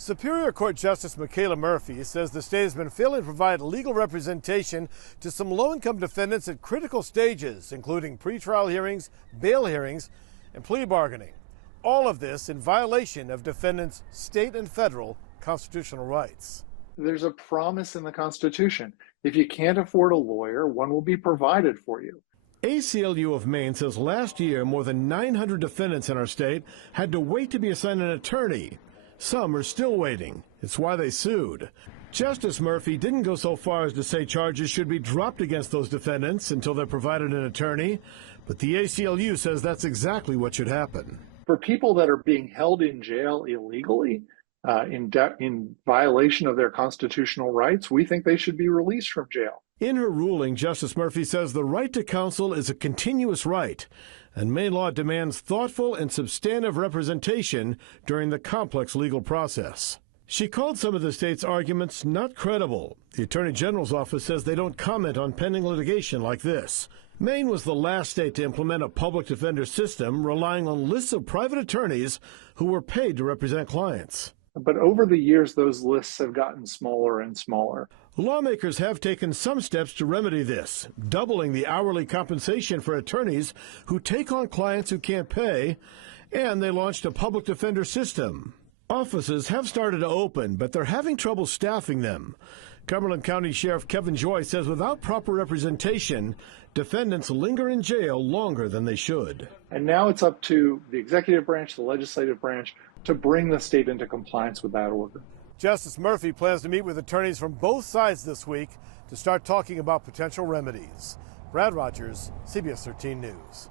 Superior Court Justice Michaela Murphy says the state has been failing to provide legal representation to some low-income defendants at critical stages, including pretrial hearings, bail hearings, and plea bargaining. All of this in violation of defendants' state and federal constitutional rights. There's a promise in the Constitution. If you can't afford a lawyer, one will be provided for you. ACLU of Maine says last year more than 900 defendants in our state had to wait to be assigned an attorney. Some are still waiting. It's why they sued. Justice Murphy didn't go so far as to say charges should be dropped against those defendants until they're provided an attorney, but the ACLU says that's exactly what should happen. For people that are being held in jail illegally, in violation of their constitutional rights, we think they should be released from jail. In her ruling, Justice Murphy says the right to counsel is a continuous right, and Maine law demands thoughtful and substantive representation during the complex legal process. She called some of the state's arguments not credible. The Attorney General's office says they don't comment on pending litigation like this. Maine was the last state to implement a public defender system relying on lists of private attorneys who were paid to represent clients. But over the years, those lists have gotten smaller and smaller. Lawmakers have taken some steps to remedy this, doubling the hourly compensation for attorneys who take on clients who can't pay, and they launched a public defender system. Offices have started to open, but they're having trouble staffing them. Cumberland County Sheriff Kevin Joy says without proper representation, defendants linger in jail longer than they should. And now it's up to the executive branch, the legislative branch, to bring the state into compliance with that order. Justice Murphy plans to meet with attorneys from both sides this week to start talking about potential remedies. Brad Rogers, CBS 13 News.